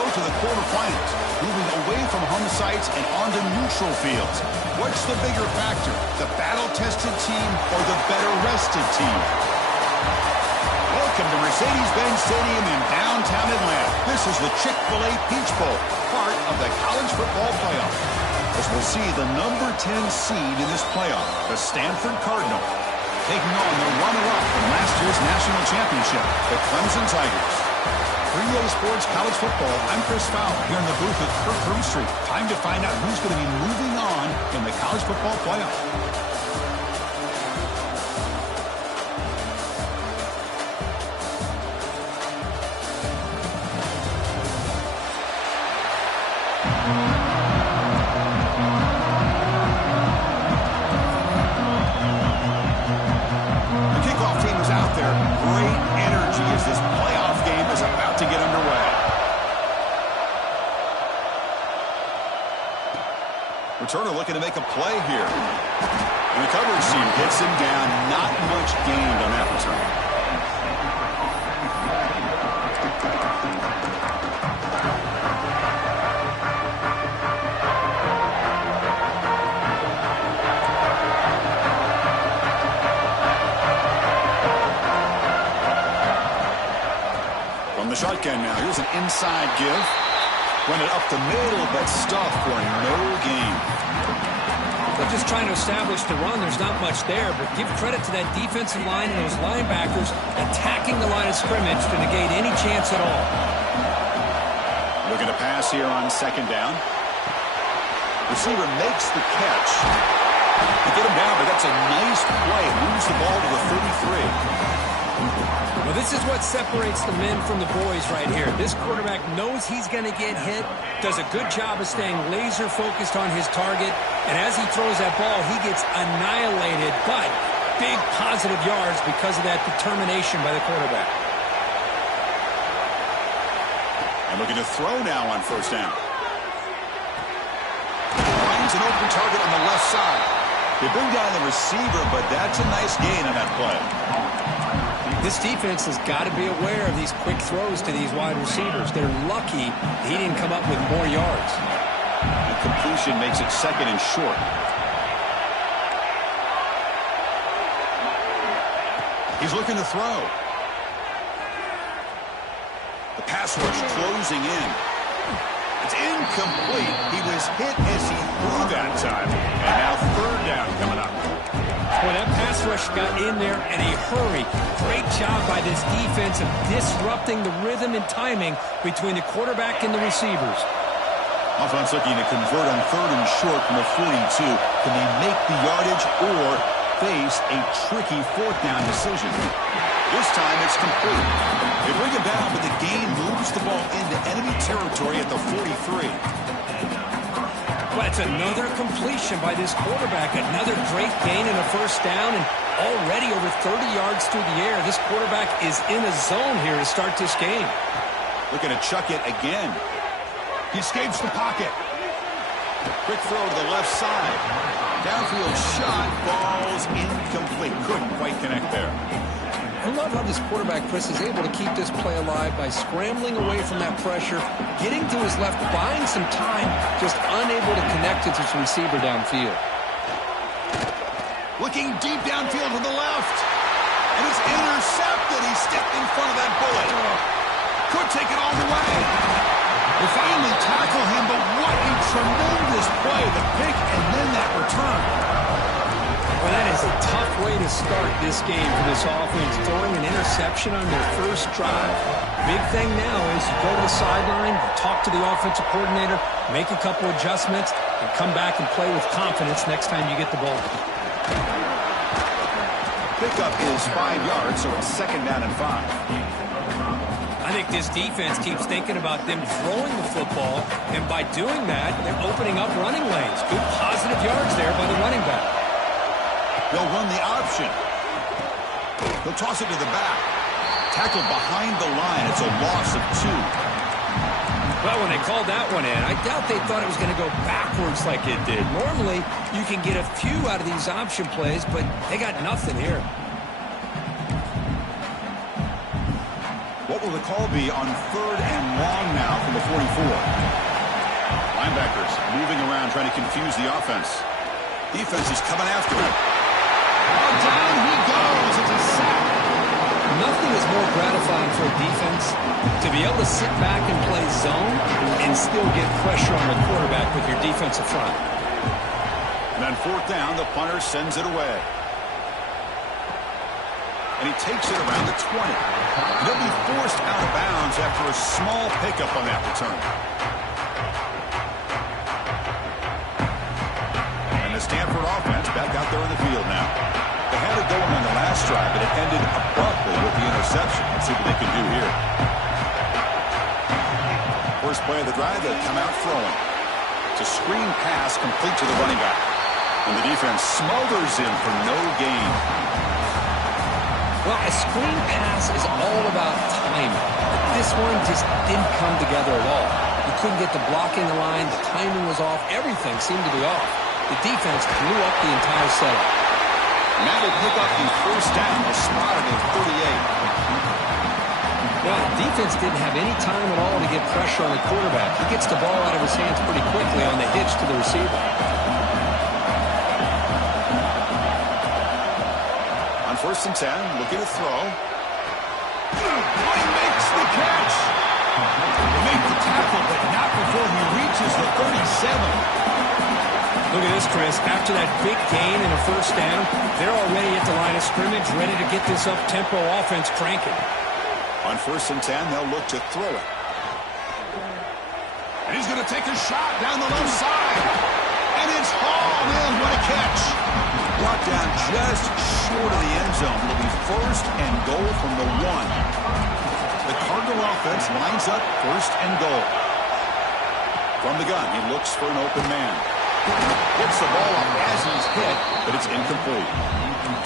go to the quarterfinals, moving away from home sites and onto neutral fields. What's the bigger factor, the battle-tested team or the better-rested team? Welcome to Mercedes-Benz Stadium in downtown Atlanta. This is the Chick-fil-A Peach Bowl, part of the college football playoff. As we'll see the number 10 seed in this playoff, the Stanford Cardinal, taking on the runner-up from last year's national championship, the Clemson Tigers. 3A Sports College Football, I'm Chris Fowler here in the booth at Kirk Street. Time to find out who's going to be moving on in the college football playoff. Returner looking to make a play here. And the coverage team gets him down. Not much gained on that return. From the shotgun now, here's an inside give. Run it up the middle, but stuff for no gain. They're just trying to establish the run. There's not much there, but give credit to that defensive line and those linebackers attacking the line of scrimmage to negate any chance at all. Looking to pass here on second down. Receiver makes the catch. They get him down, but that's a nice play. Moves the ball to the 33. Well, this is what separates the men from the boys right here. This quarterback knows he's going to get hit, does a good job of staying laser focused on his target, and as he throws that ball, he gets annihilated, but big positive yards because of that determination by the quarterback. And looking to throw now on first down. Finds an open target on the left side. They bring down the receiver, but that's a nice gain on that play. This defense has got to be aware of these quick throws to these wide receivers. They're lucky he didn't come up with more yards. The completion makes it second and short. He's looking to throw. The pass rush closing in. It's incomplete. He was hit as he threw that time. And now third down coming up. Well, that pass rush got in there in a hurry. Great job by this defense of disrupting the rhythm and timing between the quarterback and the receivers. Offense looking to convert on third and short from the 42. Can they make the yardage or face a tricky fourth down decision? This time it's complete. They bring it down, but the gain moves the ball into enemy territory at the 43. Well, it's another completion by this quarterback. Another great gain in a first down, and already over 30 yards through the air. This quarterback is in a zone here to start this game. Looking to chuck it again. He escapes the pocket. Quick throw to the left side. Downfield shot, falls incomplete. Couldn't quite connect there. I love how this quarterback, Chris, is able to keep this play alive by scrambling away from that pressure, getting to his left, buying some time, just unable to connect with his receiver downfield. Looking deep downfield to the left. And it's intercepted. He stepped in front of that bullet. Could take it all the way. They finally tackle him, but what a tremendous play. The pick and then that return. Well, that is a tough way to start this game for this offense, throwing an interception on their first drive. Big thing now is you go to the sideline, talk to the offensive coordinator, make a couple adjustments, and come back and play with confidence next time you get the ball. Pickup is 5 yards, so it's second down and 5. I think this defense keeps thinking about them throwing the football, and by doing that, they're opening up running lanes. Good positive yards there by the running back. They'll run the option. They'll toss it to the back. Tackled behind the line. It's a loss of 2. Well, when they called that one in, I doubt they thought it was going to go backwards like it did. Normally, you can get a few out of these option plays, but they got nothing here. What will the call be on 3rd and long now from the 44? Linebackers moving around trying to confuse the offense. Defense is coming after him. Oh, down he goes. It's a sack. Nothing is more gratifying for a defense to be able to sit back and play zone and still get pressure on the quarterback with your defensive front. And on 4th down, the punter sends it away. And he takes it around the 20. And he'll be forced out of bounds after a small pickup on that return. And the Stanford offense back out there in the field now. They had it going on the last drive, but it ended abruptly with the interception. Let's see what they can do here. First play of the drive, they'll come out throwing. It's a screen pass complete to the running back. And the defense smothers him for no gain. Well, a screen pass is all about timing. This one just didn't come together at all. You couldn't get the blocking line. The timing was off. Everything seemed to be off. The defense blew up the entire setup. And that will pick up the first down, a spotted at 38. Well, the defense didn't have any time at all to get pressure on the quarterback. He gets the ball out of his hands pretty quickly on the hitch to the receiver. On 1st and 10, looking to throw. He makes the catch. He made the tackle, but not before he reaches the 37. Look at this, Chris. After that big gain and a first down, they're already at the line of scrimmage, ready to get this up-tempo offense cranking. On 1st and 10, they'll look to throw it. And he's going to take a shot down the left side. And it's hauled in. What a catch. Brought down just short of the end zone. It'll be 1st and goal from the 1. The Cardinal offense lines up 1st and goal. From the gun, he looks for an open man. Gets the ball up as he's hit, but it's incomplete.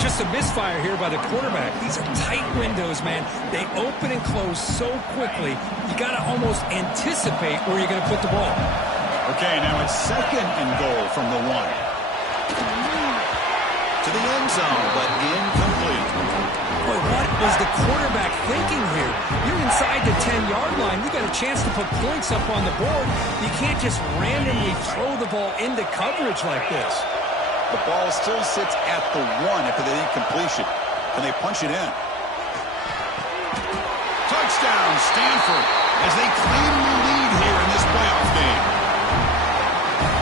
Just a misfire here by the quarterback. These are tight windows, man. They open and close so quickly, you got to almost anticipate where you're going to put the ball. Okay, now it's 2nd and goal from the 1. To the end zone, but incomplete. Boy, what was the quarterback thinking here? You're inside the 10-yard line. You got a chance to put points up on the board. You can't just randomly throw the ball into coverage like this. The ball still sits at the 1 after the incompletion. Can they punch it in? Touchdown, Stanford, as they claim the lead here in this playoff game.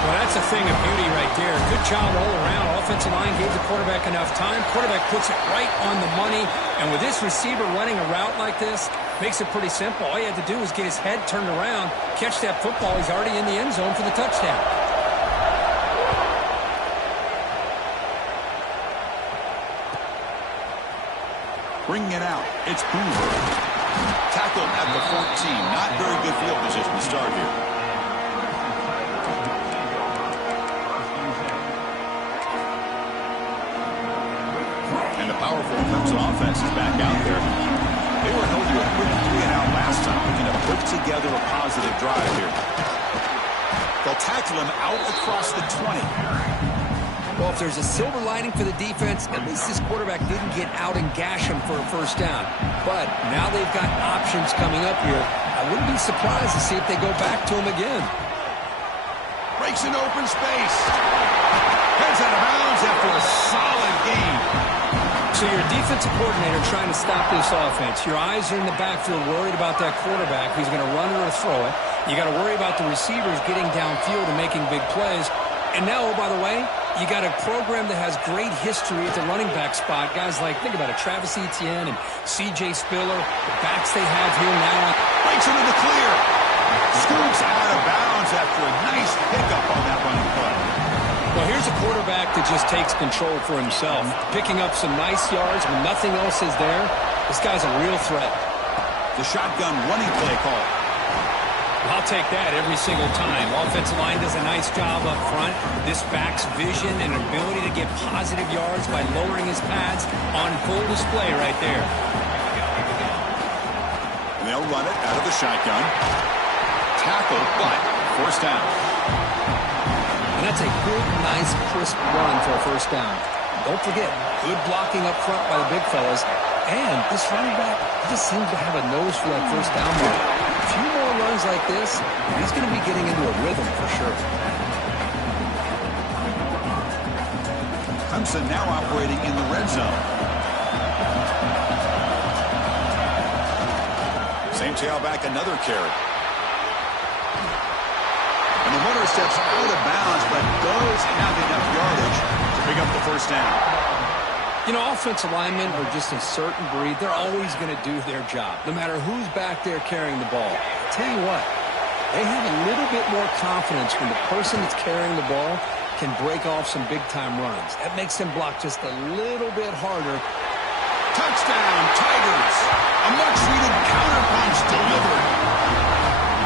Well, that's a thing of beauty right there. Good job all around. Offensive line gave the quarterback enough time. Quarterback puts it right on the money. And with this receiver running a route like this, makes it pretty simple. All you had to do was get his head turned around, catch that football. He's already in the end zone for the touchdown. Bringing it out, it's Hoover. Tackled at the 14. Not very good field position to start here. And the powerful Clemson offense is back out there. They were held to a quick 3-and-out last time, looking to put together a positive drive here. They'll tackle him out across the 20. Well, if there's a silver lining for the defense, at least this quarterback didn't get out and gash him for a first down. But now they've got options coming up here. I wouldn't be surprised to see if they go back to him again. Breaks an open space. Heads out of bounds after a solid gain. So you're a defensive coordinator trying to stop this offense. Your eyes are in the backfield worried about that quarterback who's going to run or throw it. You got to worry about the receivers getting downfield and making big plays. And now, oh, by the way, you got a program that has great history at the running back spot. Guys like, think about it, Travis Etienne and C.J. Spiller, the backs they have here now. Breaks into the clear. Scoops out of bounds after a nice pickup on that running play. Well, here's a quarterback that just takes control for himself, picking up some nice yards when nothing else is there. This guy's a real threat. The shotgun running play call. I'll take that every single time. Offensive line does a nice job up front. This back's vision and ability to get positive yards by lowering his pads on full display right there. And they'll run it out of the shotgun. Tackle, but first down. And that's a good, nice, crisp run for a first down. Don't forget, good blocking up front by the big fellas. And this running back just seems to have a nose for that first down mark. A few more runs like this, he's going to be getting into a rhythm for sure. Clemson now operating in the red zone. Same tailback, another carry. And the runner steps out of bounds, but does have enough yardage to pick up the first down. You know, offensive linemen are just a certain breed. They're always going to do their job, no matter who's back there carrying the ball. I'll tell you what, they have a little bit more confidence when the person that's carrying the ball can break off some big-time runs. That makes them block just a little bit harder. Touchdown, Tigers! A much-needed counterpunch delivered.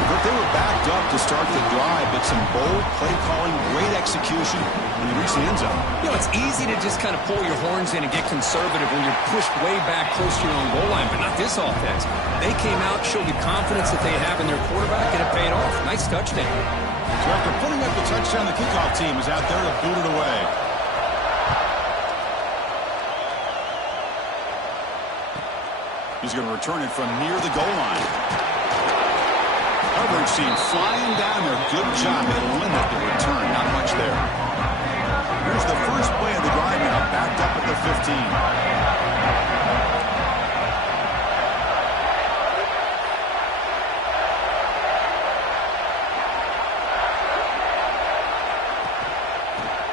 But they were backed up to start the drive, but some bold play calling, great execution, and they reached the end zone. You know, it's easy to just kind of pull your horns in and get conservative when you're pushed way back close to your own goal line, but not this offense. They came out, showed the confidence that they have in their quarterback, and it paid off. Nice touchdown. So after putting up the touchdown, the kickoff team is out there to boot it away. He's going to return it from near the goal line. Coverage team flying down there. Good job. They limit the return. Not much there. Here's the first play of the drive now. Backed up at the 15.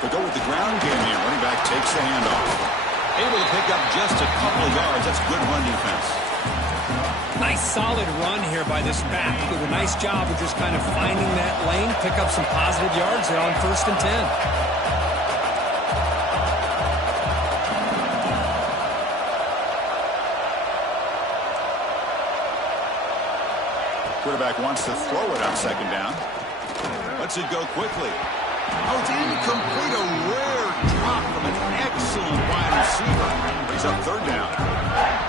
They go with the ground game here. Running back takes the handoff. Able to pick up just a couple of yards. That's good run defense. Nice solid run here by this back. Did a nice job of just kind of finding that lane, pick up some positive yards there on 1st and 10. Quarterback wants to throw it on 2nd down. Lets it go quickly. Oh, it's incomplete. A rare drop from an excellent wide receiver. He's up 3rd down.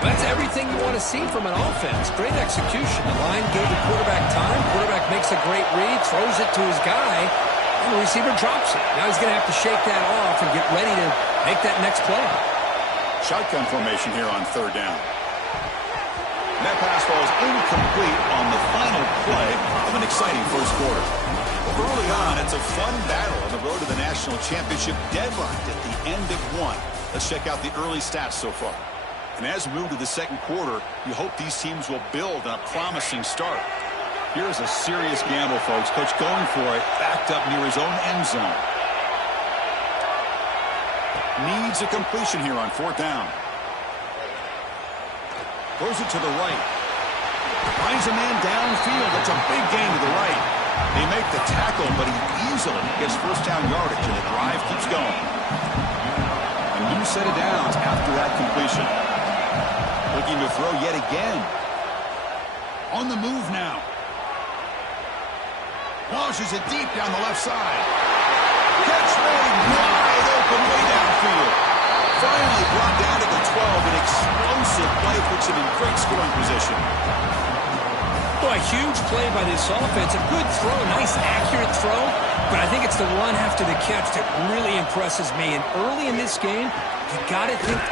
That's everything you want to see from an offense. Great execution. The line gave the quarterback time. Quarterback makes a great read, throws it to his guy, and the receiver drops it. Now he's going to have to shake that off and get ready to make that next play. Shotgun formation here on 3rd down. And that pass ball is incomplete on the final play of an exciting first quarter. Early on, it's a fun battle on the road to the national championship, deadlocked at the end of 1. Let's check out the early stats so far. And as we move to the 2nd quarter, you hope these teams will build on a promising start. Here's a serious gamble, folks. Coach going for it, backed up near his own end zone. Needs a completion here on 4th down. Throws it to the right. Finds a man downfield. That's a big gain to the right. They make the tackle, but he easily gets 1st down yardage, and the drive keeps going. A new set of downs after that completion. Looking to throw yet again. On the move now. Launches it deep down the left side. Catch made wide open way downfield. Finally brought down to the 12. An explosive play puts him in great scoring position. Boy, a huge play by this offense. A good throw, nice accurate throw. But I think it's the run after the catch that really impresses me. And early in this game, you got to think.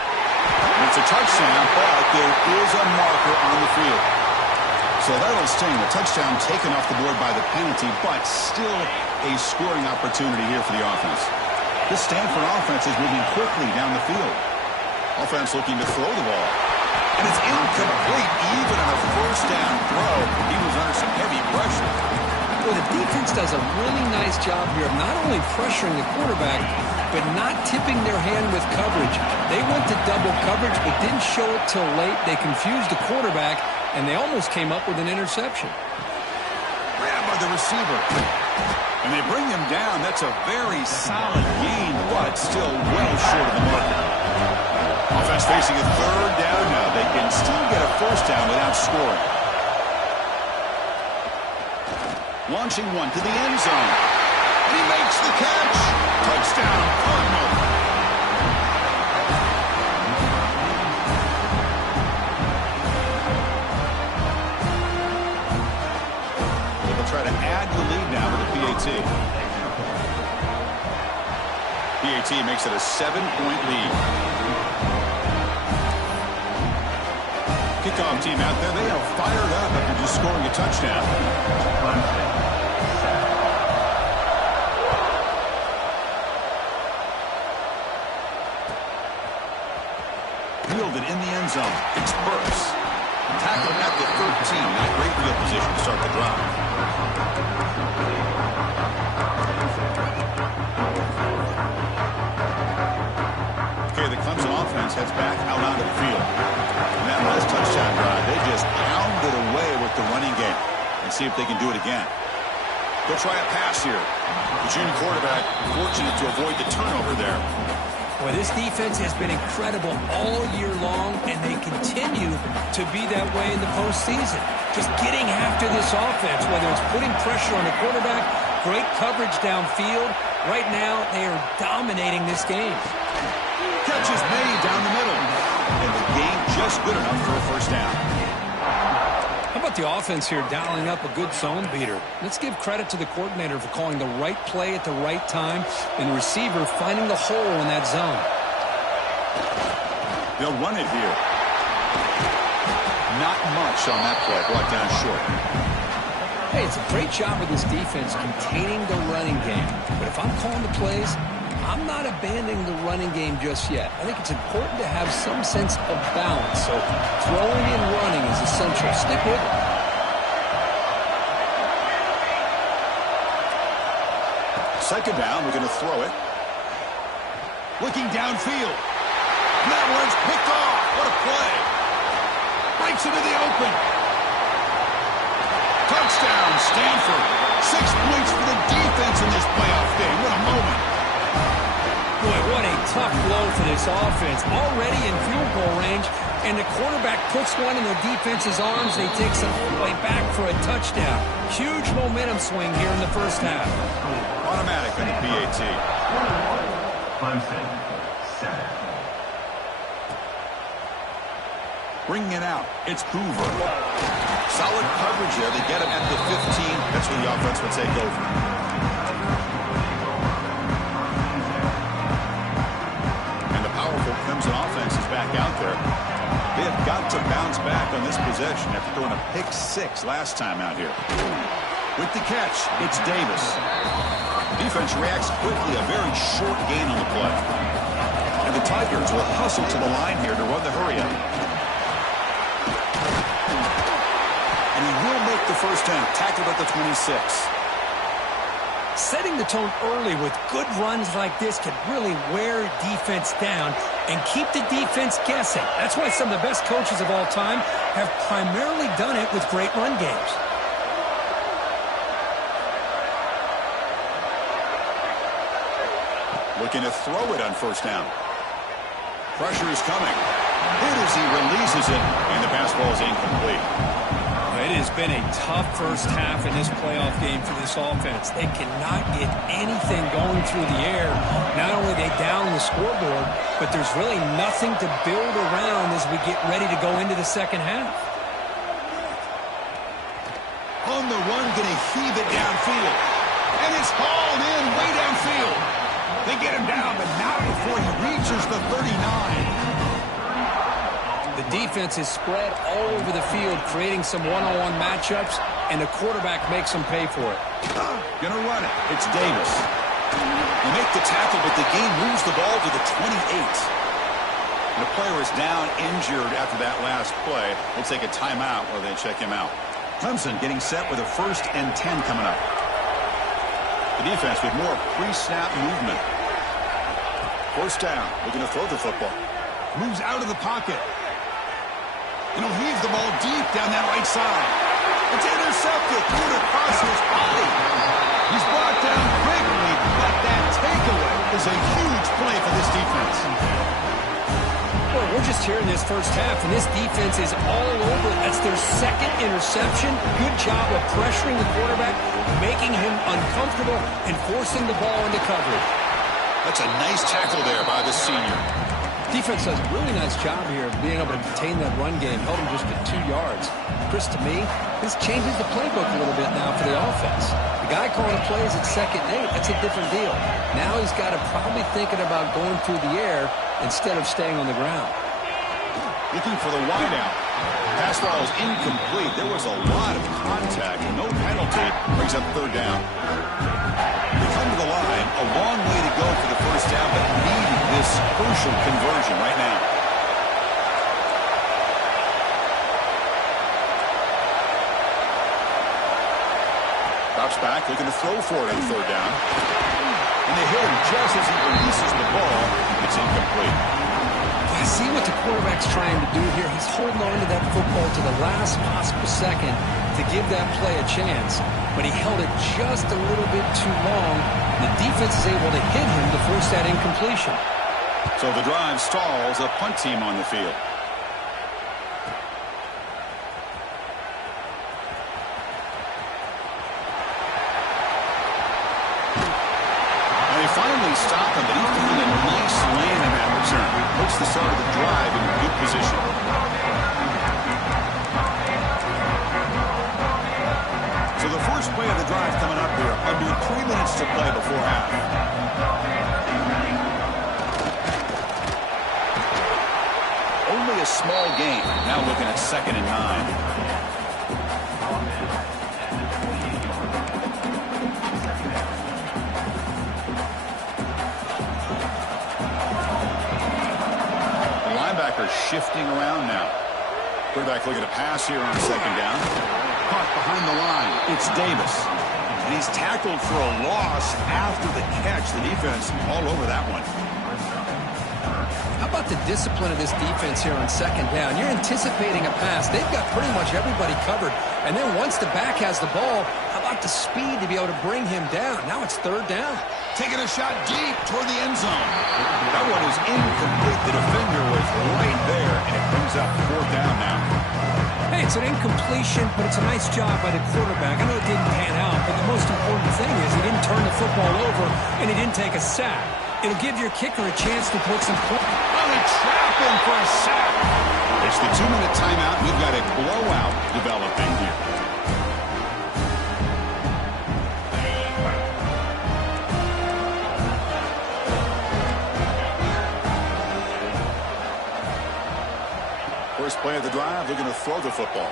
It's a touchdown, but there is a marker on the field. So that'll sting. A touchdown taken off the board by the penalty, but still a scoring opportunity here for the offense. This Stanford offense is moving quickly down the field. Offense looking to throw the ball. And it's incomplete even on a 1st down throw. He was under some heavy pressure. Well, the defense does a really nice job here of not only pressuring the quarterback, but not tipping their hand with coverage. They went to double coverage, but didn't show it till late. They confused the quarterback, and they almost came up with an interception. Grabbed by the receiver. And they bring him down. That's a very solid gain, but still well short of the marker. Offense facing a 3rd down now. They can still get a 1st down without scoring. Launching one to the end zone. And he makes the catch. Touchdown, Cardinal. They'll try to add the lead now with the PAT. PAT makes it a 7-point lead. Kickoff team out there, they are fired up after just scoring a touchdown. Fielded in the end zone. It's Burks. Tackled at the 13. Not great field position to start the drive. Okay, the Clemson offense heads back out onto the field. In that last touchdown drive, they just pounded away with the running game. And see if they can do it again. They'll try a pass here. The junior quarterback fortunate to avoid the turnover there. Boy, this defense has been incredible all year long, and they continue to be that way in the postseason. Just getting after this offense, whether it's putting pressure on the quarterback, great coverage downfield. Right now, they are dominating this game. Catch is made down the middle. And the game just good enough for a first down. How about the offense here dialing up a good zone beater? Let's give credit to the coordinator for calling the right play at the right time and the receiver finding the hole in that zone. They'll run it here. Not much on that play. Brought down short. Hey, it's a great job of this defense containing the running game. But if I'm calling the plays, I'm not abandoning the running game just yet. I think it's important to have some sense of balance. So throwing and running is essential. Stick with it. Second down, we're going to throw it. Looking downfield. That one's picked off. What a play. Breaks into the open. Touchdown, Stanford. 6 points for the defense in this playoff game. What a moment. Boy, what a tough blow for this offense. Already in field goal range, and the quarterback puts one in the defense's arms. They take some all the way back for a touchdown. Huge momentum swing here in the first half. Automatic in the PAT. Clemson, 7. Bringing it out. It's Hoover. Solid coverage there. They get him at the 15. That's where the offense will take over. Clemson offense is back out there. They have got to bounce back on this possession after throwing a pick 6 last time out here. With the catch, it's Davis. Defense reacts quickly, a very short gain on the play. And the Tigers will hustle to the line here to run the hurry-up. And he will make the first down, tackled at the 26. Setting the tone early with good runs like this can really wear defense down and keep the defense guessing. That's why some of the best coaches of all time have primarily done it with great run games. Looking to throw it on first down. Pressure is coming. Hit as he releases it, and the pass ball is incomplete. It has been a tough first half in this playoff game for this offense. They cannot get anything going through the air. Not only are they down the scoreboard, but there's really nothing to build around as we get ready to go into the second half. On the run, going to heave it downfield. And it's hauled in way downfield. They get him down, but not before he reaches the 39. The defense is spread all over the field, creating some one-on-one matchups, and the quarterback makes them pay for it. Gonna run it. It's Davis. They make the tackle, but the game moves the ball to the 28. And the player is down, injured after that last play. We'll take a timeout while they check him out. Clemson getting set with a 1st and 10 coming up. The defense with more pre-snap movement. First down. Looking to throw the football. Moves out of the pocket. And he'll heave the ball deep down that right side. It's intercepted. Threw it across his body. He's brought down quickly, but that takeaway is a huge play for this defense. Well, we're just here in this first half, and this defense is all over. That's their 2nd interception. Good job of pressuring the quarterback, making him uncomfortable, and forcing the ball into coverage. That's a nice tackle there by the senior. Defense does a really nice job here of being able to contain that run game, held him just at 2 yards. Chris, to me, this changes the playbook a little bit now for the offense. You guy calling the plays at 2nd and 8, that's a different deal. Now he's got to probably thinking about going through the air instead of staying on the ground. Looking for the wideout. Pass ball is incomplete. There was a lot of contact. No penalty. Brings up 3rd down. They come to the line. A long way to go for the first down, but need this crucial conversion right now. Drops back, looking to throw for it on 3rd down. And they hit him just as he releases the ball. It's incomplete. I see what the quarterback's trying to do here. He's holding on to that football to the last possible second to give that play a chance, but he held it just a little bit too long. The defense is able to hit him to force that incompletion. So the drive stalls, a punt team on the field. And they finally stop him, but he found a nice lane in that return. Puts the start of the drive in good position. So the first play of the drive coming up here. Under 3 minutes to play before half. Only a small gain. Now looking at 2nd and 9. Shifting around now. Quarterback looking to pass here on 2nd down. Caught behind the line. It's Davis. And he's tackled for a loss after the catch. The defense all over that one. How about the discipline of this defense here on 2nd down? You're anticipating a pass. They've got pretty much everybody covered. And then once the back has the ball, how about the speed to be able to bring him down? Now it's 3rd down. Taking a shot deep toward the end zone. That one is incomplete. The defender was right there, and it brings up 4th down now. Hey, it's an incompletion, but it's a nice job by the quarterback. I know it didn't pan out, but the most important thing is he didn't turn the football over, and he didn't take a sack. It'll give your kicker a chance to put some points. Oh, they trap him for a sack. It's the 2-minute timeout. We've got a blowout developing here. First play of the drive, looking to throw the football.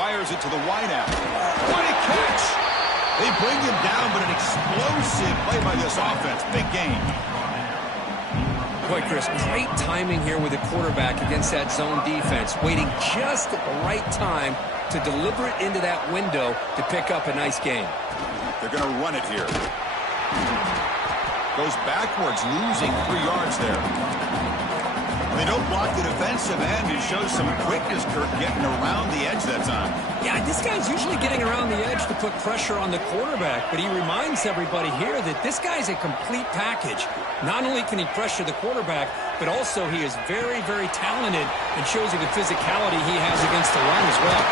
Fires it to the wideout. What a catch! They bring him down, but an explosive play by this offense. Big game. Boy, Chris, great timing here with the quarterback against that zone defense. Waiting just at the right time to deliver it into that window to pick up a nice gain. They're going to run it here. Goes backwards, losing 3 yards there. They don't block the defensive end. It shows some quickness, Kirk, getting around the edge that time. Yeah, this guy's usually getting around the edge to put pressure on the quarterback, but he reminds everybody here that this guy's a complete package. Not only can he pressure the quarterback, but also he is very, very talented and shows you the physicality he has against the run as well.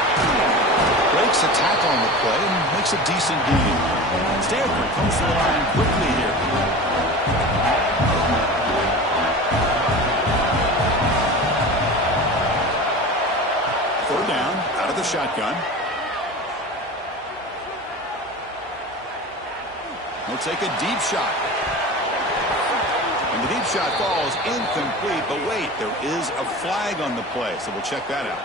Breaks a tackle on the play and makes a decent gain. Stanford comes to the line quickly here. Out of the shotgun. He'll take a deep shot. And the deep shot falls incomplete, but wait, there is a flag on the play, so we'll check that out.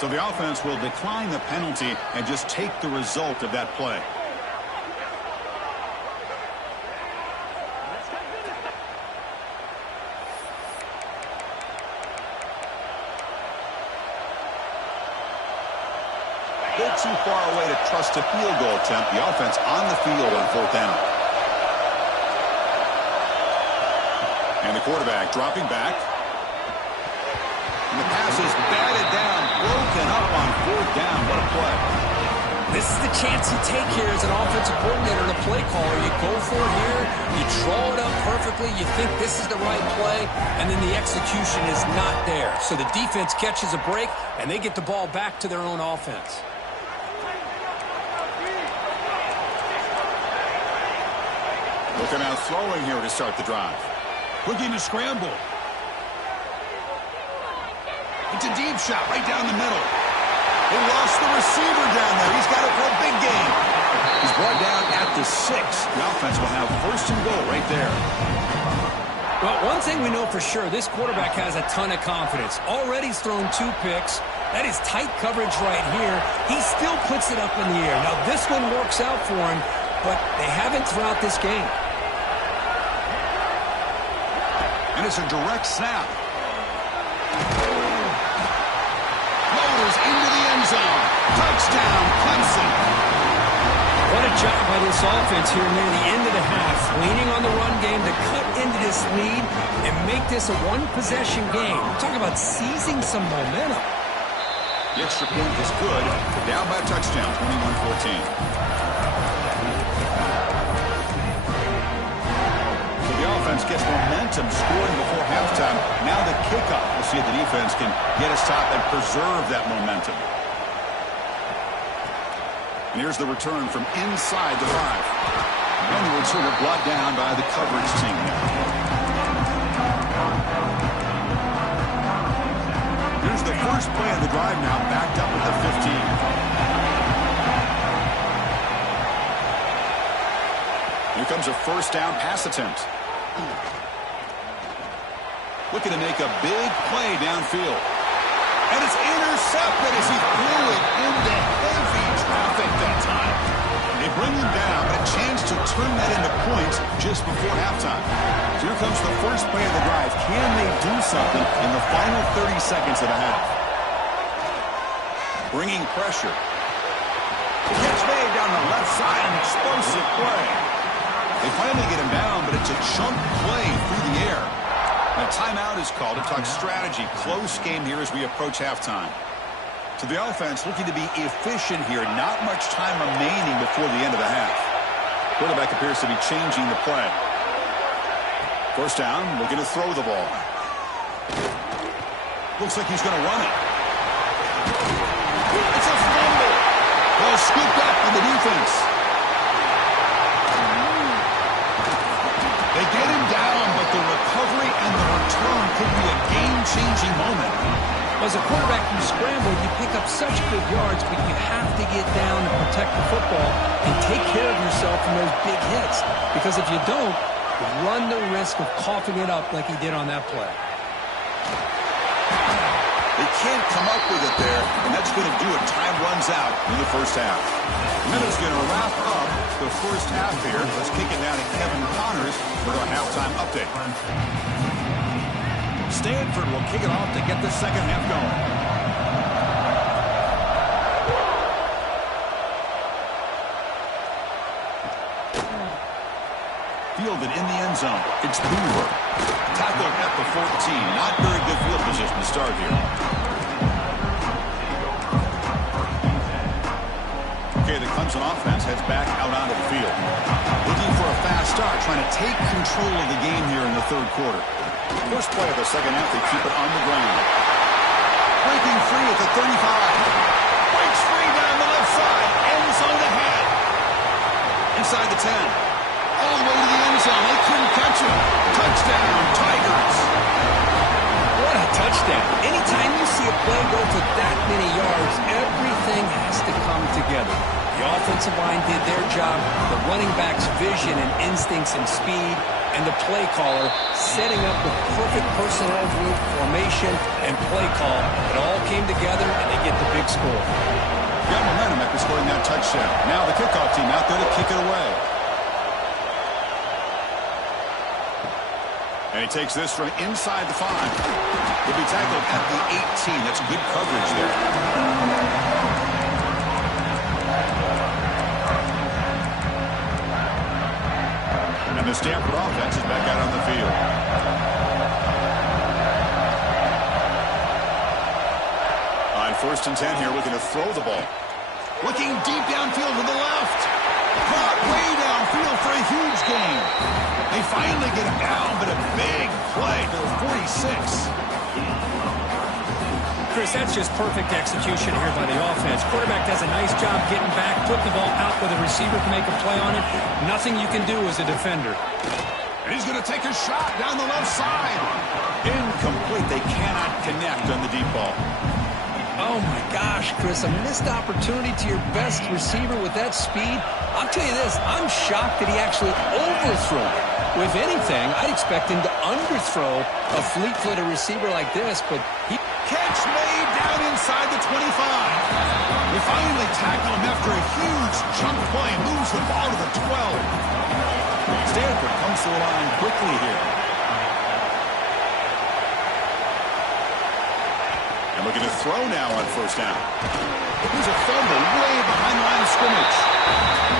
So the offense will decline the penalty and just take the result of that play. Too far away to trust a field goal attempt. The offense on the field on 4th down. And the quarterback dropping back. And the pass is batted down, broken up on 4th down. What a play. This is the chance you take here as an offensive coordinator and a play caller. You go for it here, you draw it up perfectly, you think this is the right play, and then the execution is not there. So the defense catches a break, and they get the ball back to their own offense. Looking out throwing here to start the drive. Looking to scramble. It's a deep shot right down the middle. They lost the receiver down there. He's got it for a big game. He's brought offense will have first and goal right there. Well, one thing we know for sure, this quarterback has a ton of confidence. Already he's thrown 2 picks. That is tight coverage right here. He still puts it up in the air. Now, this one works out for him, but they haven't throughout this game. And it's a direct snap. Floaters into the end zone. Touchdown, Clemson. What a job by this offense here near the end of the half, leaning on the run game to cut into this lead and make this a one-possession game. Talk about seizing some momentum. The extra point is good. Down by a touchdown, 21-14. So the offense gets momentum scoring before halftime. Now the kickoff. We'll see if the defense can get a stop and preserve that momentum. And here's the return from inside the 5. And the returner brought down by the coverage team. Here's the first play of the drive now, backed up at the 15. Here comes a first down pass attempt. Looking to make a big play downfield. And it's intercepted as he threw it into heavy traffic that time. They bring him down, but a chance to turn that into points just before halftime. So here comes the first play of the drive. Can they do something in the final 30 seconds of the half? Bringing pressure. The catch made down the left side, an explosive play. They finally get him down, but it's a chunk play through the air. A timeout is called to talk strategy. Close game here as we approach halftime. So the offense looking to be efficient here. Not much time remaining before the end of the half. Quarterback appears to be changing the play. First down, looking to throw the ball. Looks like he's going to run it. It's a fumble. Well, scooped up by the defense. They get him down, but the recovery and the return could be a game-changing moment. As a quarterback, you scramble, you pick up such good yards, but you have to get down and protect the football and take care of yourself from those big hits. Because if you don't, you run the risk of coughing it up like he did on that play. They can't come up with it there, and that's going to do it. Time runs out in the first half. And then it's going to wrap up the first half here. Let's kick it down to Kevin Connors with our halftime update. Stanford will kick it off to get the second half going. Fielded in the end zone. It's Hoover. Tackled at the 14. Not very good field position to start here. Okay, the Clemson offense heads back out onto the field. Looking for a fast start, trying to take control of the game here in the third quarter. First play of the second half, they keep it on the ground. Breaking free at the 35. Breaks free down the left side. End zone ahead. Inside the 10. All the way to the end zone. They couldn't catch him. Touchdown, Tigers. What a touchdown. Anytime you see a play go for that many yards, everything has to come together. The offensive line did their job, the running back's vision and instincts and speed, and the play caller setting up the perfect personnel group, formation, and play call. It all came together, and they get the big score. Got momentum after scoring that touchdown. Now the kickoff team out there to kick it away. And he takes this from inside the 5. He'll be tackled at the 18. That's good coverage there. And the Stanford offense is back out on the field. On 1st and 10 here, looking to throw the ball. Looking deep downfield to the left. Caught way downfield for a huge gain. They finally get him down, but a big play to the 46. Chris, that's just perfect execution here by the offense. Quarterback does a nice job getting back, putting the ball out where the receiver can make a play on it. Nothing you can do as a defender. And he's going to take a shot down the left side. Incomplete. They cannot connect on the deep ball. Oh, my gosh, Chris, a missed opportunity to your best receiver with that speed. I'll tell you this, I'm shocked that he actually overthrew it. If anything, I'd expect him to underthrow a fleet-footed receiver like this, but he... Catch made down inside the 25. They finally tackle him after a huge chunk play and moves the ball to the 12. Stanford comes to the line quickly here. And looking to throw now on first down. There's a fumble way behind the line of scrimmage.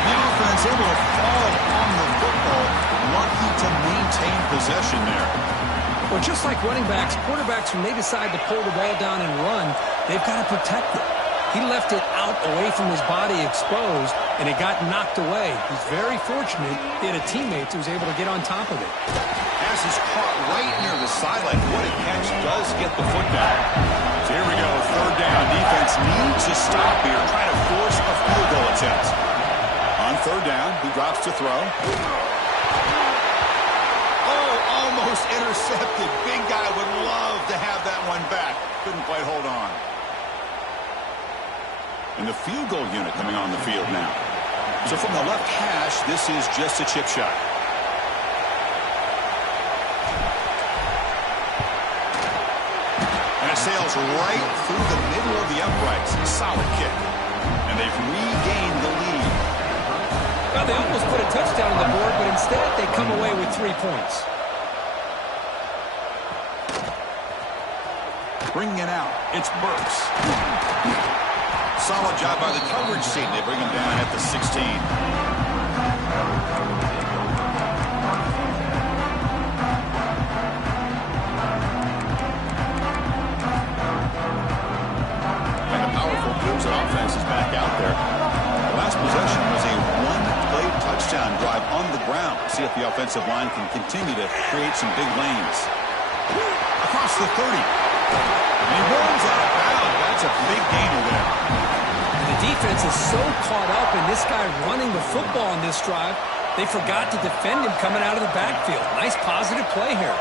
The offense able to fall on the football. Lucky to maintain possession there. Well, just like running backs, quarterbacks, when they decide to pull the ball down and run, they've got to protect it. He left it out away from his body exposed, and it got knocked away. He's very fortunate he had a teammate who was able to get on top of it. Pass is caught right near the sideline. What a catch does get the foot down. So here we go, third down. Defense needs to stop here, trying to force a field goal attempt. On third down, he drops to throw. Almost intercepted. Big guy would love to have that one back. Couldn't quite hold on. And the field goal unit coming on the field now. So from the left hash, this is just a chip shot. And it sails right through the middle of the uprights. Solid kick. And they've regained the lead. Well, they almost put a touchdown on the board, but instead they come away with 3 points. Bringing it out, it's Burks. Solid job by the coverage team. They bring him down at the 16. And the powerful Clemson offense is back out there. The last possession was a one-play touchdown drive on the ground. See if the offensive line can continue to create some big lanes. Across the 30. And he runs out of bounds. That's a big gainer there. The defense is so caught up in this guy running the football on this drive, they forgot to defend him coming out of the backfield. Nice positive play here.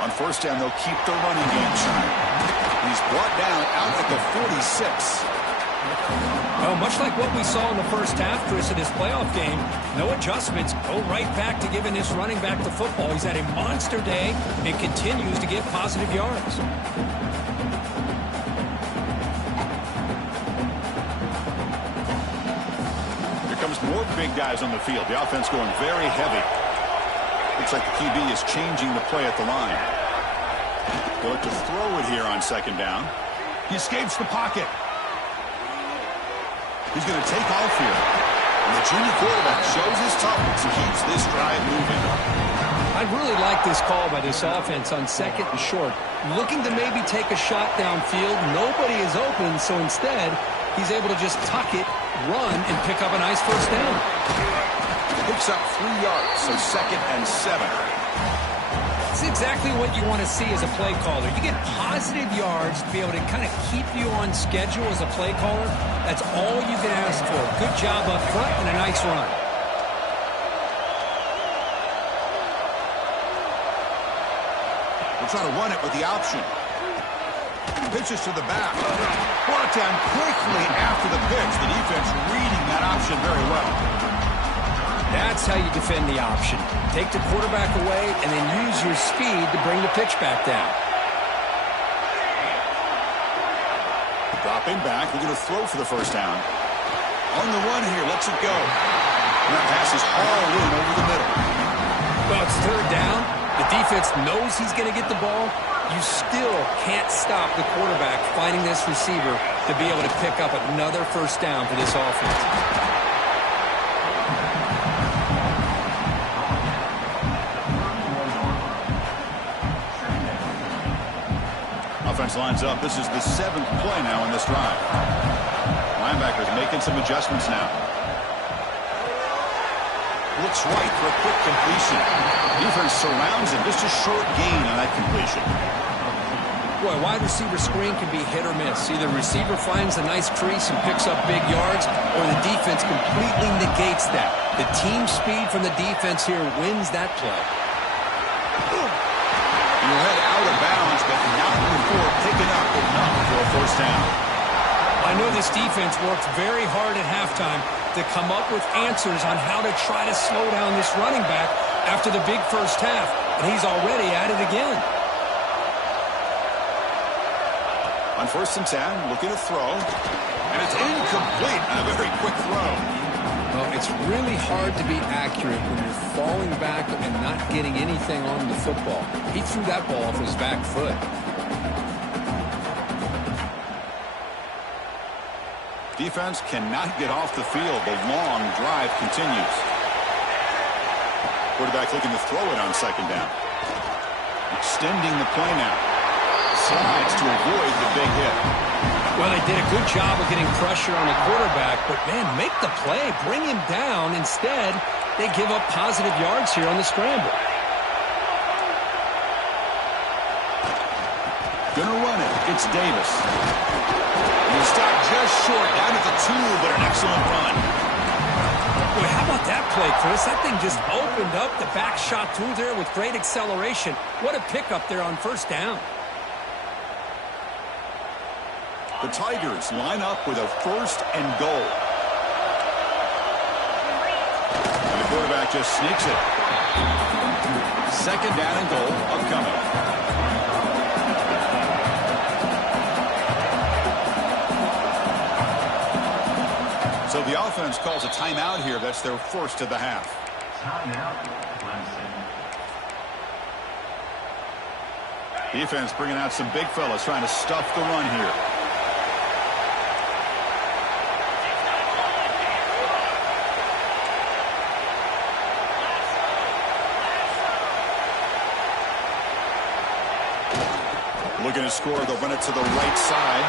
On first down, they'll keep the running game trying. He's brought down out at the 46. Well, much like what we saw in the first half, Chris, in this playoff game, no adjustments. Go right back to giving this running back the football. He's had a monster day and continues to get positive yards. Here comes more big guys on the field. The offense going very heavy. Looks like the QB is changing the play at the line. They'll look to throw it here on second down. He escapes the pocket. He's going to take off here. And the junior quarterback shows his toughness and keeps this drive moving. I really like this call by this offense on second and short. Looking to maybe take a shot downfield. Nobody is open, so instead, he's able to just tuck it, run, and pick up a nice first down. Picks up 3 yards, so second and 7. It's exactly what you want to see as a play caller. You get positive yards to be able to kind of keep you on schedule as a play caller. That's all you can ask for. Good job up front and a nice run. We'll try to run it with the option. Pitches to the back. Brought down quickly after the pitch. The defense reading that option very well. That's how you defend the option. Take the quarterback away and then use your speed to bring the pitch back down. Dropping back, they're going to throw for the first down. On the run here, lets it go. And that pass is all in over the middle. Well, it's third down. The defense knows he's going to get the ball. You still can't stop the quarterback finding this receiver to be able to pick up another first down for this offense. Offense lines up. This is the 7th play now in this drive. Linebackers making some adjustments now. Looks right for a quick completion. Defense surrounds him. Just a short gain on that completion. Boy, wide receiver screen can be hit or miss. Either receiver finds a nice crease and picks up big yards, or the defense completely negates that. The team speed from the defense here wins that play. You'll head out of bounds, not before picking up enough for a first down. I know this defense worked very hard at halftime to come up with answers on how to try to slow down this running back after the big first half, and he's already at it again. On 1st and 10, looking to throw, and it's incomplete on a very quick throw. Well, it's really hard to be accurate when you're falling back and not getting anything on the football. He threw that ball off his back foot. Defense cannot get off the field. The long drive continues. Quarterback looking to throw it on 2nd down. Extending the play now. Slides to avoid the big hit. Well, they did a good job of getting pressure on the quarterback, but, man, make the play. Bring him down. Instead, they give up positive yards here on the scramble. Gonna run it. It's Davis. He stopped just short, down at the 2, but an excellent run. Boy, how about that play, Chris? That thing just opened up. The back shot through there with great acceleration. What a pickup there on 1st down. The Tigers line up with a 1st and goal. And the quarterback just sneaks it. 2nd down and goal upcoming. So the offense calls a timeout here. That's their 1st of the half. Timeout, Clemson. Defense bringing out some big fellas trying to stuff the run here. Looking to score, they'll run it to the right side.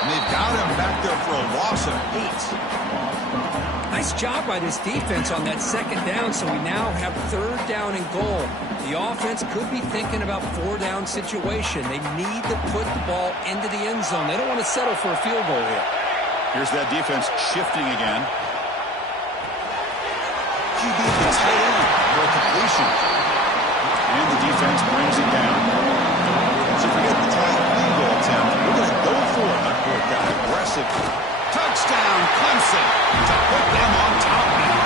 And they've got him back there for a loss of 8. Nice job by this defense on that 2nd down, so we now have 3rd down and goal. The offense could be thinking about 4-down situation. They need to put the ball into the end zone. They don't want to settle for a field goal here. Here's that defense shifting again. QB the tight end for a completion. And the defense brings it down. So forget the tight field goal attempt. We're going to go for it on 4th down. Aggressive. Touchdown, Clemson, to put them on top now.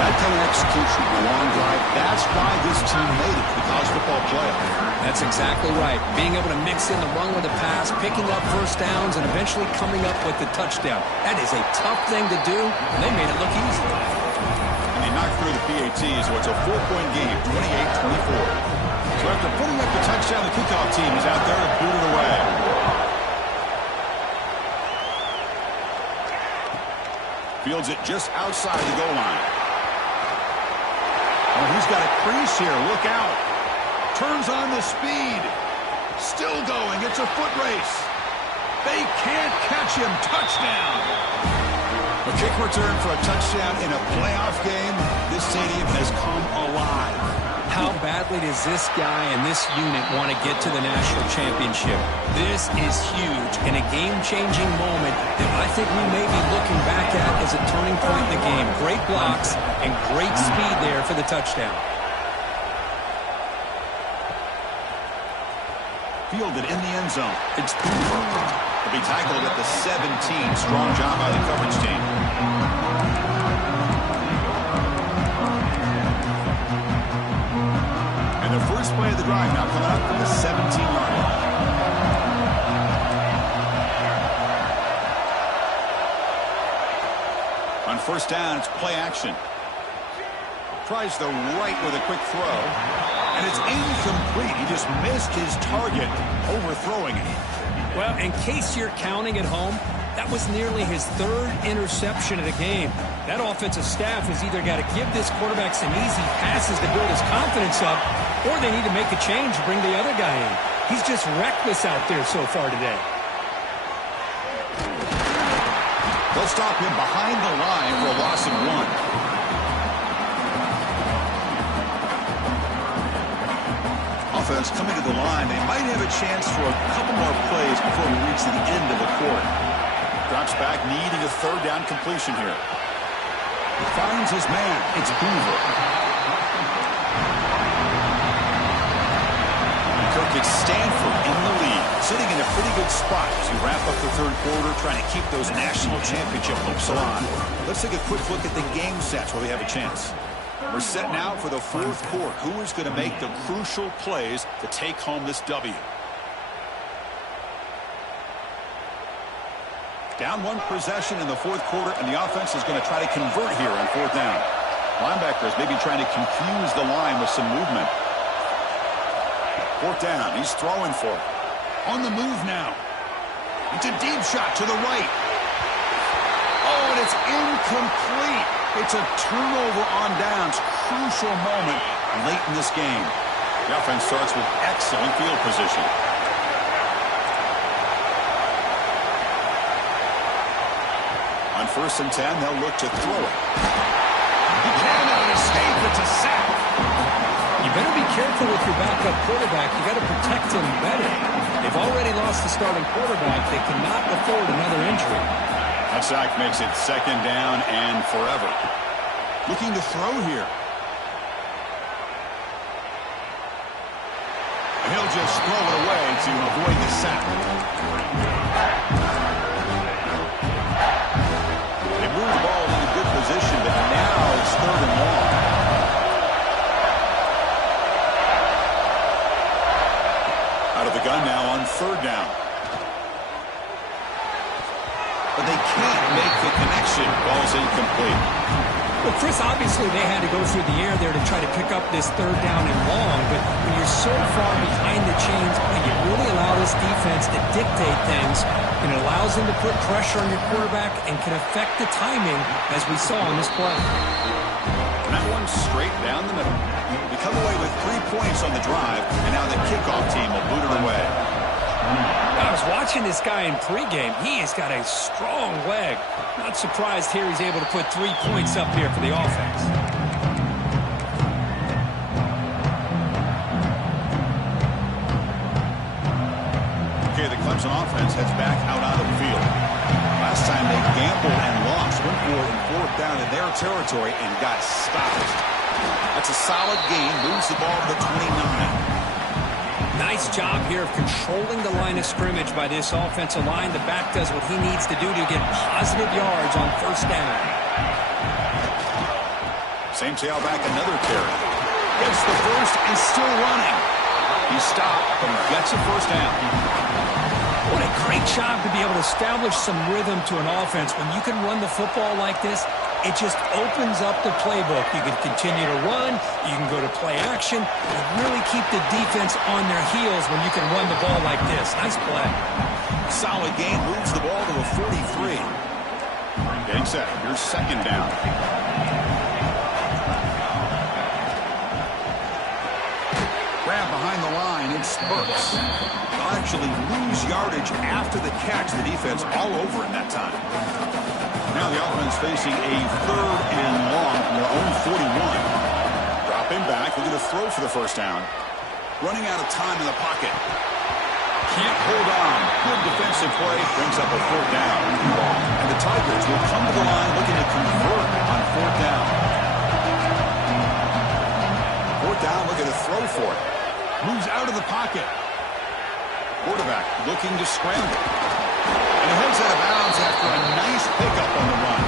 That kind of execution, a long drive, that's why this team made it to the college football playoff. That's exactly right. Being able to mix in the run with the pass, picking up 1st downs, and eventually coming up with the touchdown. That is a tough thing to do, and they made it look easy. And they knocked through the PAT, so it's a 4-point game, 28-24. So after putting up the touchdown, the kickoff team is out there to boot it away. Fields it just outside the goal line. Oh, he's got a crease here. Look out. Turns on the speed. Still going. It's a foot race. They can't catch him. Touchdown. A kick return for a touchdown in a playoff game. This stadium has come alive. How badly does this guy and this unit want to get to the national championship? This is huge and a game-changing moment that I think we may be looking back at as a turning point in the game. Great blocks and great speed there for the touchdown. Fielded in the end zone. It's Cooper. He'll be tackled at the 17. Strong job by the coverage team. And the first play of the drive now coming up from the 17-yard line. On 1st down, it's play action. Tries the right with a quick throw. And it's incomplete. He just missed his target, overthrowing it. Well, in case you're counting at home, that was nearly his 3rd interception of the game. That offensive staff has either got to give this quarterback some easy passes to build his confidence up, or they need to make a change to bring the other guy in. He's just reckless out there so far today. They'll stop him behind the line for a loss of 1. Offense coming to the line. They might have a chance for a couple more plays before we reach the end of the quarter. Drops back, needing a 3rd down completion here. Finds his man. It's Hoover. It's Stanford in the lead, sitting in a pretty good spot as we wrap up the third quarter, trying to keep those national championship hopes alive. Let's take a quick look at the game sets where we have a chance. We're set now for the fourth quarter. Who is going to make the crucial plays to take home this W? Down one possession in the fourth quarter, and the offense is going to try to convert here on fourth down. Linebackers maybe trying to confuse the line with some movement. Fourth down, he's throwing for it. On the move now. It's a deep shot to the right. Oh, and it's incomplete. It's a turnover on downs. Crucial moment late in this game. The offense starts with excellent field position. On 1st and 10, they'll look to throw it. He cannot escape. It's a sack. You better be careful with your backup quarterback. You got to protect him better. They've already lost the starting quarterback. They cannot afford another injury. That sack makes it 2nd down and forever. Looking to throw here. And he'll just throw it away to avoid the sack. They move the ball in a good position, but now it's 3rd and long. Out of the gun now on 3rd down. But they can't make the connection. Ball's incomplete. Well, Chris, obviously they had to go through the air there to try to pick up this 3rd down and long, but when you're so far behind the chains, you really allow this defense to dictate things, and it allows them to put pressure on your quarterback and can affect the timing, as we saw in this play. And that one straight down the middle. We come away with 3 points on the drive, and now the kickoff team will boot it away. I was watching this guy in pregame. He has got a strong leg. Not surprised here he's able to put 3 points up here for the offense. Okay, the Clemson offense heads back out on the field. Last time they gambled and lost, went for it in 4th down in their territory and got stopped. That's a solid gain. Moves the ball to the 29. Nice job here of controlling the line of scrimmage by this offensive line. The back does what he needs to do to get positive yards on 1st down. Same tailback, another carry. Gets the first and still running. He stopped, but he gets a 1st down. What a great job to be able to establish some rhythm to an offense. When you can run the football like this, it just opens up the playbook. You can continue to run. You can go to play action. And really keep the defense on their heels when you can run the ball like this. Nice play. Solid game. Moves the ball to a 43. Getting set. Here's 2nd down. Grab behind the line. It spurts. They'll actually lose yardage after the catch. The defense all over in that time. Now the offense facing a 3rd and long from their own 41. Dropping back, looking to throw for the 1st down. Running out of time in the pocket. Can't hold on. Good defensive play. Brings up a 4th down. And the Tigers will come to the line looking to convert on 4th down. 4th down, looking to throw for it. Moves out of the pocket. Quarterback looking to scramble. And he heads out of bounds after a nice pickup on the run.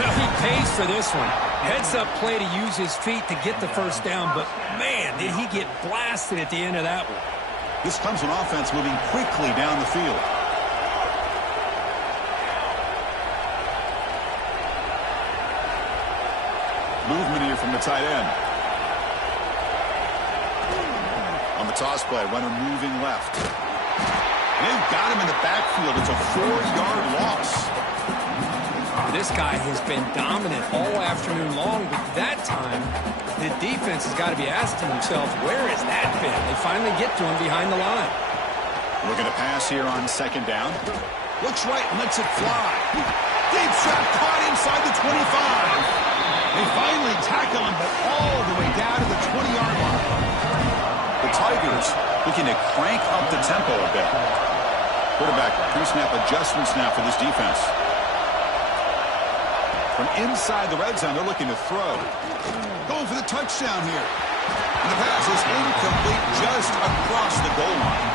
Well, he pays for this one. Heads-up play to use his feet to get the 1st down, but, man, did he get blasted at the end of that one. This Clemson offense moving quickly down the field. Movement here from the tight end. On the toss play, runner moving left. They've got him in the backfield. It's a 4-yard loss. This guy has been dominant all afternoon long, but that time, the defense has got to be asking themselves, where has that been? They finally get to him behind the line. Looking to pass here on 2nd down. Looks right and lets it fly. Deep shot caught inside the 25. They finally tackle him, but all the way down to the 20-yard line. The Tigers looking to crank up the tempo a bit. Quarterback pre-snap adjustments now for this defense. From inside the red zone, they're looking to throw. Going for the touchdown here. And the pass is incomplete just across the goal line.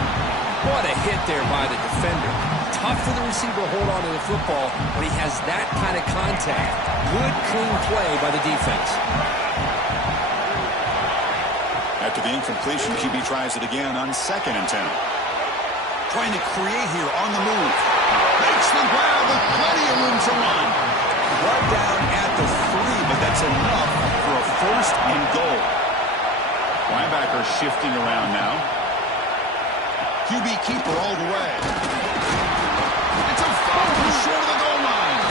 What a hit there by the defender. Tough for the receiver to hold on to the football when he has that kind of contact. Good, clean play by the defense. After the incompletion, QB tries it again on 2nd and 10. Trying to create here on the move. Makes the grab with plenty of room to run. Brought down at the 3, but that's enough for a 1st and goal. Linebacker shifting around now. QB keeper all the way. It's a fumble short of the goal line.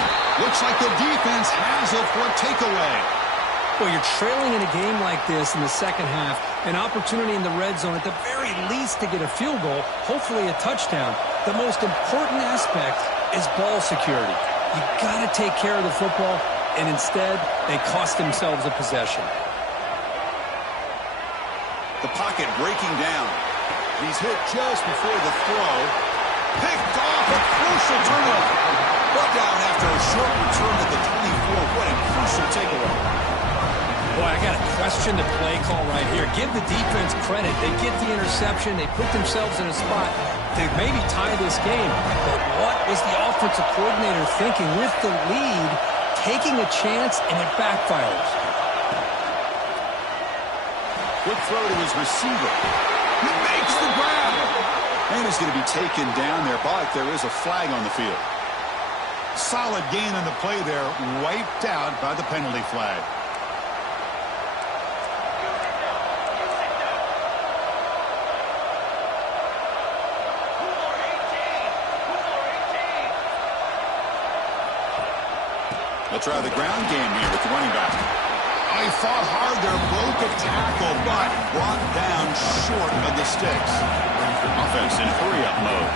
Looks like the defense has it for a takeaway. Well, you're trailing in a game like this in the second half. An opportunity in the red zone at the very least to get a field goal, hopefully a touchdown. The most important aspect is ball security. You got to take care of the football, and instead, they cost themselves a possession. The pocket breaking down. He's hit just before the throw. Picked off, a crucial turnover. Brought down after a short return at the 24. What a crucial takeaway. Boy, I got to question the play call right here. Give the defense credit. They get the interception. They put themselves in a spot to maybe tie this game. But what was the offensive coordinator thinking with the lead, taking a chance, and it backfires? Quick throw to his receiver. He makes the grab. And he's going to be taken down there, but there is a flag on the field. Solid gain on the play there, wiped out by the penalty flag. They'll try the ground game here with the running back. Oh, he fought hard there, broke a tackle, but brought down short of the sticks. Offense in hurry-up mode.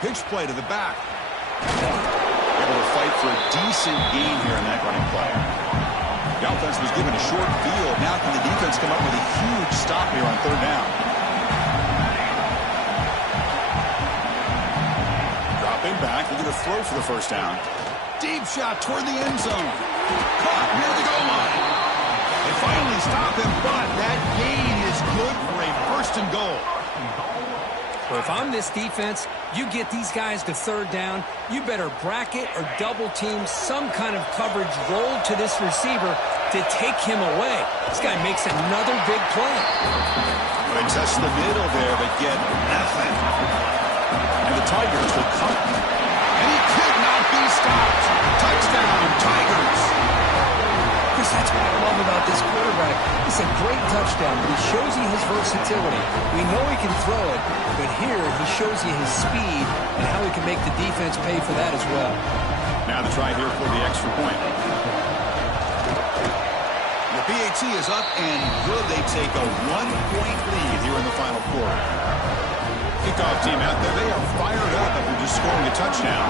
Pitch play to the back. Able to fight for a decent gain here in that running play. The offense was given a short field. Now can the defense come up with a huge stop here on 3rd down? Dropping back, looking to throw for the 1st down. Deep shot toward the end zone. Caught near the goal line. They finally stop him, but that gain is good for a 1st and goal. Well, if I'm this defense, you get these guys to 3rd down, you better bracket or double team some kind of coverage roll to this receiver to take him away. This guy makes another big play. They test the middle there, but get nothing. And the Tigers will cut. And he could not be stopped. Touchdown, Tigers. Chris, that's what I love about this quarterback. It's a great touchdown, but he shows you his versatility. We know he can throw it, but here he shows you his speed and how he can make the defense pay for that as well. Now the try here for the extra point. The PAT is up and good. They take a 1-point lead here in the final quarter. Kickoff team out there. They are fired up after just scoring a touchdown.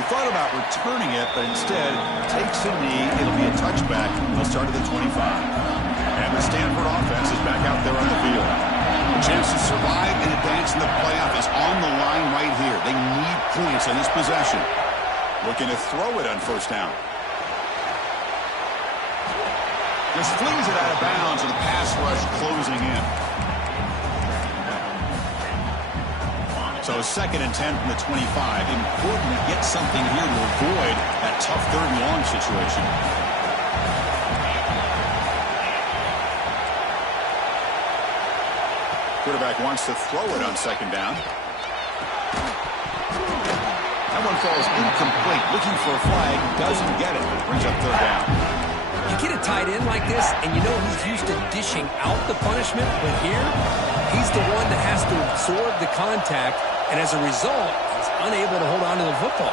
He thought about returning it, but instead takes a knee. It'll be a touchback. They'll start at the 25. And the Stanford offense is back out there on the field. A chance to survive and advance in the playoff is on the line right here. They need points on this possession. Looking to throw it on 1st down. Just flings it out of bounds with the pass rush closing in. So 2nd and 10 from the 25. Important to get something here to avoid that tough 3rd and long situation. Quarterback wants to throw it on 2nd down. That one falls incomplete. Looking for a flag. Doesn't get it. Brings up 3rd down. You get a tight end like this, and you know he's used to dishing out the punishment, but here, he's the one that has to absorb the contact, and as a result, he's unable to hold on to the football.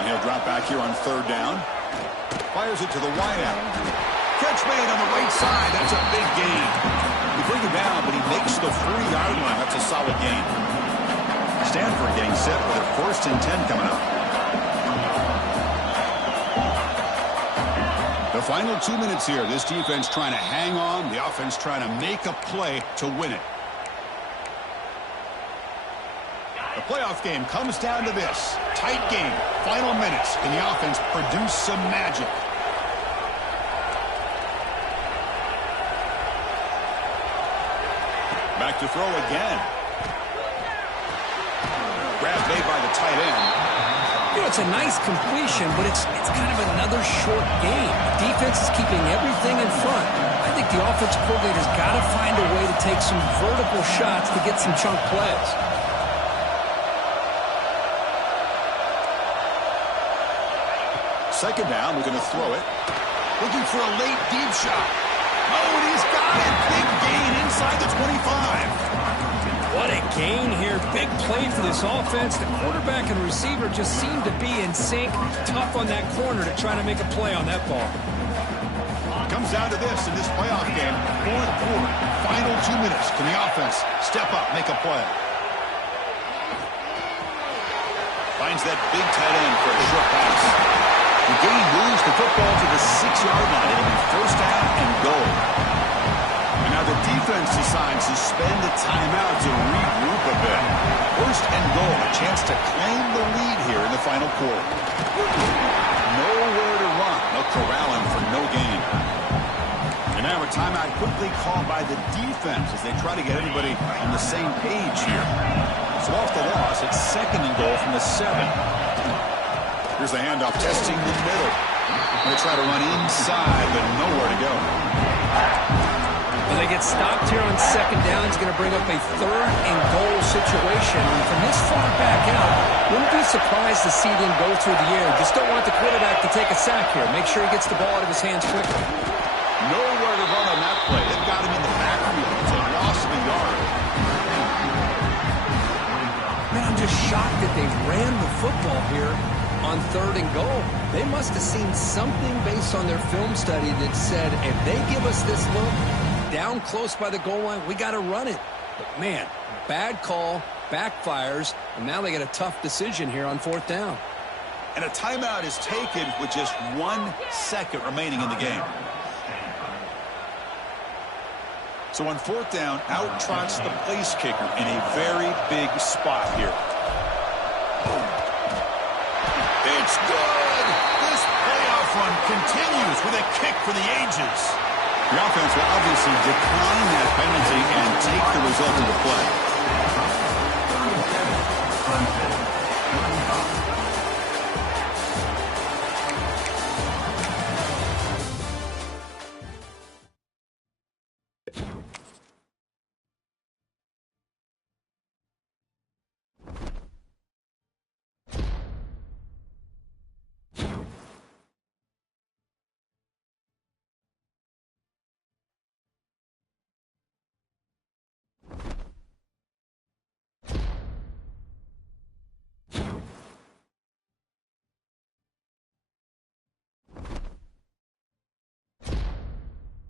And he'll drop back here on 3rd down. Fires it to the wideout. Catch made on the right side. That's a big gain. You bring him down, but he makes the 3-yard line. That's a solid gain. Stanford getting set for their 1st and 10 coming up. The final 2 minutes here. This defense trying to hang on. The offense trying to make a play to win it. The playoff game comes down to this. Tight game. Final minutes. Can the offense produce some magic? Back to throw again. Grab made by the tight end. You know, it's a nice completion, but it's kind of another short game. The defense is keeping everything in front. I think the offensive coordinator's got to find a way to take some vertical shots to get some chunk plays. Second down, we're going to throw it. Looking for a late deep shot. Oh, and he's got it. Big gain inside the 25. What a gain here. Big play for this offense. The quarterback and receiver just seem to be in sync. Tough on that corner to try to make a play on that ball. Comes down to this in this playoff game. Fourth quarter, final 2 minutes. Can the offense step up, make a play? Finds that big tight end for a short pass. The game moves the football to the 6-yard line. It'll be first down and goal. And now the defense decides to spend a timeout to regroup a bit. First and goal, a chance to claim the lead here in the final quarter. Nowhere to run. They'll corral him for no gain. And now a timeout quickly called by the defense as they try to get everybody on the same page here. So off the loss, it's second and goal from the 7. Here's the handoff, testing the middle. They try to run inside, but nowhere to go. Well, they get stopped here on second down. It's going to bring up a third and goal situation. And from this far back out, wouldn't be surprised to see them go through the air. Just don't want the quarterback to take a sack here. Make sure he gets the ball out of his hands quickly. Nowhere to run on that play. They've got him in the backfield. It's a loss of a yard. Man, I'm just shocked that they ran the football here on third and goal. They must have seen something based on their film study that said, if they give us this look down close by the goal line, we got to run it. But man, bad call, backfires, and now they got a tough decision here on fourth down. And a timeout is taken with just 1 second remaining in the game. So on fourth down, out trots the place kicker in a very big spot here. It's good. This playoff run continues with a kick for the ages. The offense will obviously decline that penalty and take the result of the play.